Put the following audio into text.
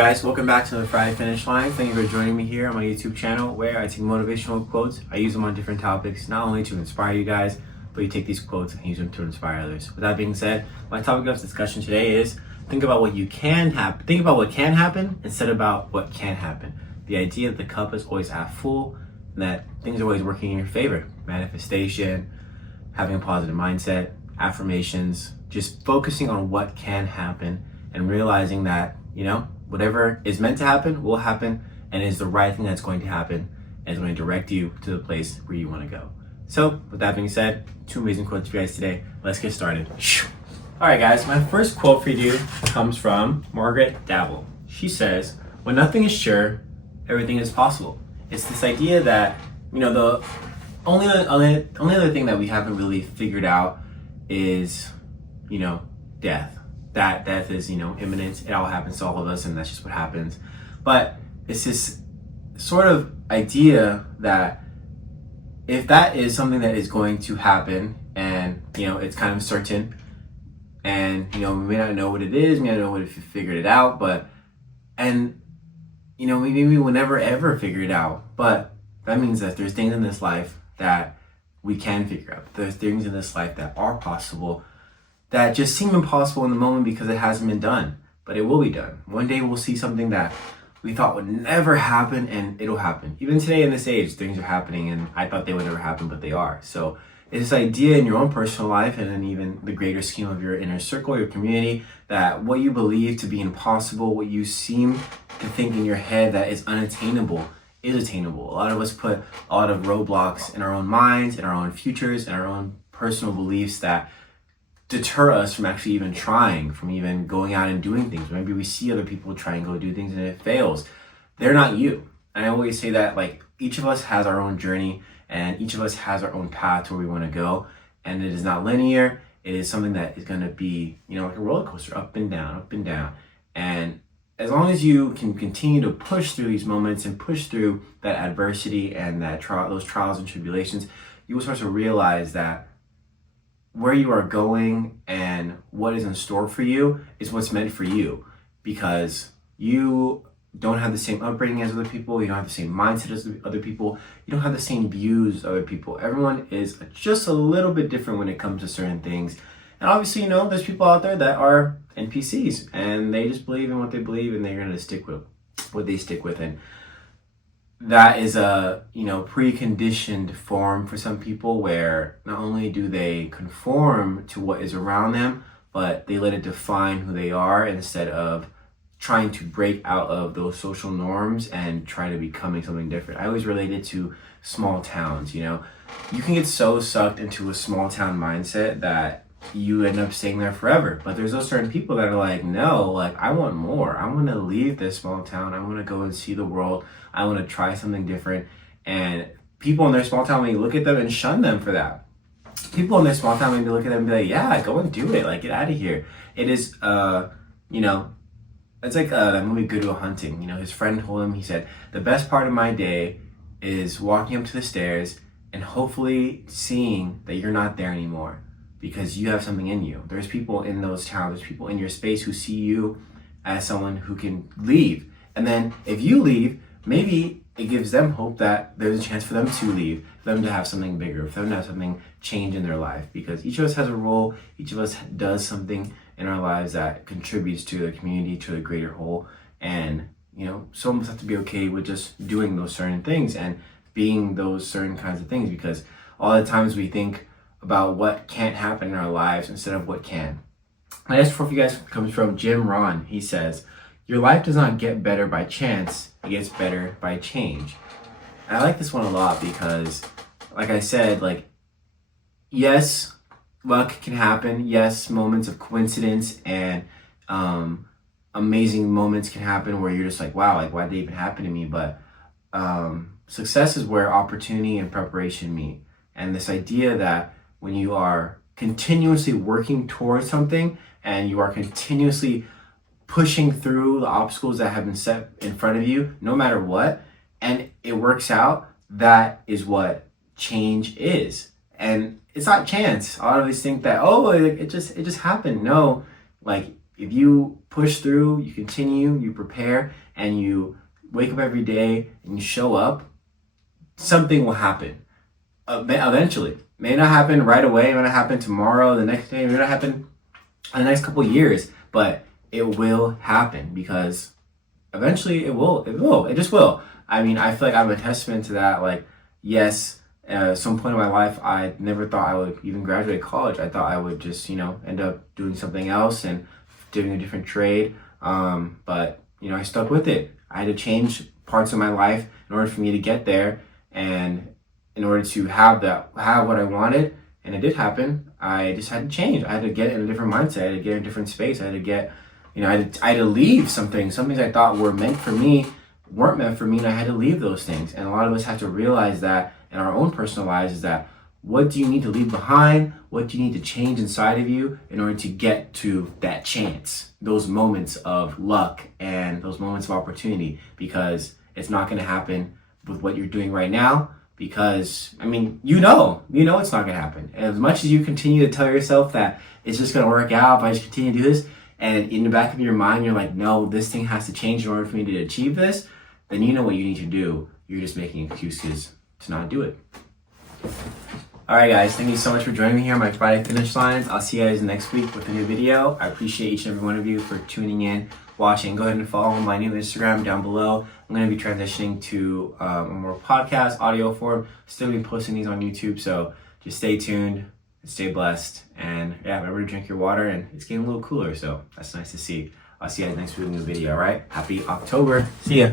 guys, welcome back to the Friday Finish Line. Thank you for joining me here on my YouTube channel where I take motivational quotes. I use them on different topics, not only to inspire you guys, but you take these quotes and use them to inspire others. With that being said, my topic of discussion today is think about what can happen instead about what can't happen. The idea that the cup is always half full, and that things are always working in your favor. Manifestation, having a positive mindset, affirmations, just focusing on what can happen and realizing that, whatever is meant to happen will happen and is the right thing that's going to happen and is going to direct you to the place where you want to go. So with that being said, 2 amazing quotes for you guys today. Let's get started. All right, guys, my first quote for you comes from Margaret Davell. She says, when nothing is sure, everything is possible. It's this idea that, the only other thing that we haven't really figured out is, death. That death is, imminent. It all happens to all of us, and that's just what happens. But it's this sort of idea that if that is something that is going to happen and, it's kind of certain and, we may not know what it is, we may not know if you figured it out, maybe we'll never ever figure it out. But that means that there's things in this life that we can figure out. There's things in this life that are possible that just seem impossible in the moment because it hasn't been done, but it will be done. One day we'll see something that we thought would never happen and it'll happen. Even today in this age, things are happening and I thought they would never happen, but they are. So it's this idea in your own personal life and then even the greater scheme of your inner circle, your community, that what you believe to be impossible, what you seem to think in your head that is unattainable, is attainable. A lot of us put a lot of roadblocks in our own minds, in our own futures, in our own personal beliefs that deter us from actually even trying, from even going out and doing things. Maybe we see other people try and go do things and it fails. They're not you. And I always say that each of us has our own journey and each of us has our own path to where we want to go. And it is not linear. It is something that is going to be, like a roller coaster, up and down, up and down. And as long as you can continue to push through these moments and push through that adversity and those trials and tribulations, you will start to realize that where you are going and what is in store for you is what's meant for you, because you don't have the same upbringing as other people, you don't have the same mindset as other people, you don't have the same views as other people. Everyone is just a little bit different when it comes to certain things. And obviously, there's people out there that are NPCs and they just believe in what they believe and they're going to stick with what they stick with. And that is a, preconditioned form for some people where not only do they conform to what is around them, but they let it define who they are instead of trying to break out of those social norms and try to becoming something different. I always relate it to small towns, You can get so sucked into a small town mindset that you end up staying there forever. But there's those certain people that are like, no, I want more. I want to leave this small town. I want to go and see the world. I want to try something different. And people in their small town, when you look at them and shun them for that. People in their small town, when you look at them and be like, yeah, go and do it. Get out of here. It is, it's like that movie Good Will Hunting. His friend told him, he said, the best part of my day is walking up to the stairs and hopefully seeing that you're not there anymore, because you have something in you. There's people in those towns, there's people in your space who see you as someone who can leave. And then if you leave, maybe it gives them hope that there's a chance for them to leave, for them to have something bigger, for them to have something change in their life. Because each of us has a role, each of us does something in our lives that contributes to the community, to the greater whole. And, some of us have to be okay with just doing those certain things and being those certain kinds of things, because all the times we think about what can't happen in our lives instead of what can. My next quote for you guys comes from Jim Rohn. He says, your life does not get better by chance, it gets better by change. And I like this one a lot because, like I said, yes, luck can happen. Yes, moments of coincidence and amazing moments can happen where you're just like, wow, why'd they even happen to me? But success is where opportunity and preparation meet. And this idea that when you are continuously working towards something and you are continuously pushing through the obstacles that have been set in front of you, no matter what, and it works out, that is what change is. And it's not chance. A lot of us think that, it just happened. No, if you push through, you continue, you prepare, and you wake up every day and you show up, something will happen. Eventually. May not happen right away, may not happen tomorrow, the next day, may not happen in the next couple of years, but it will happen because eventually it just will. I mean, I feel like I'm a testament to that. Like, yes, at some point in my life, I never thought I would even graduate college. I thought I would just, end up doing something else and doing a different trade. But, I stuck with it. I had to change parts of my life in order for me to get there. And in order to have what I wanted, and it did happen, I just had to change. I had to get in a different mindset. I had to get in a different space. I had to get, I had to leave some things I thought were meant for me weren't meant for me, and I had to leave those things. And a lot of us have to realize that in our own personal lives, is that what do you need to leave behind? What do you need to change inside of you in order to get to that chance, those moments of luck and those moments of opportunity? Because it's not going to happen with what you're doing right now. Because, it's not going to happen. And as much as you continue to tell yourself that it's just going to work out if I just continue to do this, and in the back of your mind, you're like, no, this thing has to change in order for me to achieve this, then you know what you need to do. You're just making excuses to not do it. All right, guys, thank you so much for joining me here on my Friday Finish Lines. I'll see you guys next week with a new video. I appreciate each and every one of you for tuning in, watching. Go ahead and follow my new Instagram down below. I'm going to be transitioning to a more podcast audio form. Still be posting these on YouTube, so just stay tuned, stay blessed, and remember to drink your water. And it's getting a little cooler, so that's nice to see. I'll see you guys next week in a new video. All right, happy October. See ya.